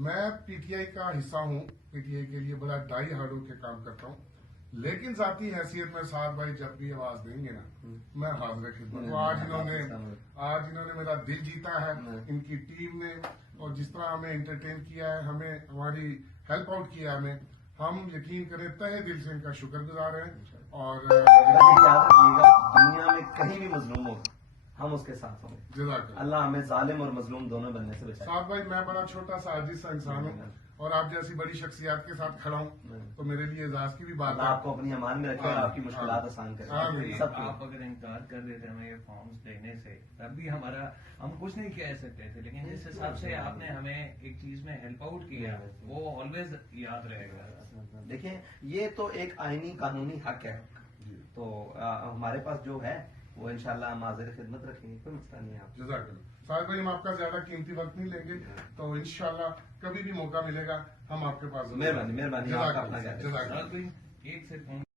میں P T I کا حصہ ہوں، پی ٹی آئی کے لیے بڑا ڈائی ہارڈ ہو کے کام کرتا ہوں، لیکن ذاتی حیثیت میں سعد بھائی جب بھی آواز دیں گے نا میں حاضر خدمت ہوں۔ آج انہوں نے میرا دل جیتا ہے، ان کی ٹیم نے، اور جس طرح ہمیں انٹرٹین کیا ہے، ہمیں ہماری ہیلپ آؤٹ کیا ہمیں، ہم یقین کریں تہہ دل سے ان کا شکر گزار ہیں۔ اور یاد رکھیے گا دنیا میں کہیں بھی مظلوم ہو ہم اس کے ساتھ ہوں گے۔ جزاک اللہ۔ اللہ ہمیں ظالم اور مظلوم دونوں بننے سے بچائے۔ سعد بھائی میں بڑا چھوٹا سا عاجز سا انسان ہوں، اور آپ جیسی بڑی شخصیات کے ساتھ کھڑا ہوں تو میرے لیے اعزاز کی بھی بات اللہ ہے۔ آپ کو اپنی امان میں رکھے اور آپ کی مشکلات آسان کرے۔ سب آپ اگر انکار کر دیتے ہمیں یہ فارمز دینے سے تب بھی ہم کچھ نہیں کہہ سکتے تھے، لیکن جس حساب سے آپ نے ہمیں ایک چیز میں ہیلپ آؤٹ کیا وہ آلویز یاد رہے گا۔ دیکھیں یہ تو ایک آئینی قانونی حق ہے، تو ہمارے پاس جو ہے وہ انشاءاللہ ہم حاضر خدمت رکھیں گے، کوئی مسئلہ نہیں ہے۔ آپ جزاک اللہ۔ سعد بھائی ہم آپ کا زیادہ قیمتی وقت نہیں لیں گے، تو انشاءاللہ کبھی بھی موقع ملے گا ہم آپ کے پاس ضرور آئیں گے۔ مہربانی جزاک آپ کا اپنا اللہ۔ خیال رکھیں۔ جزاک اللہ۔ ایک سے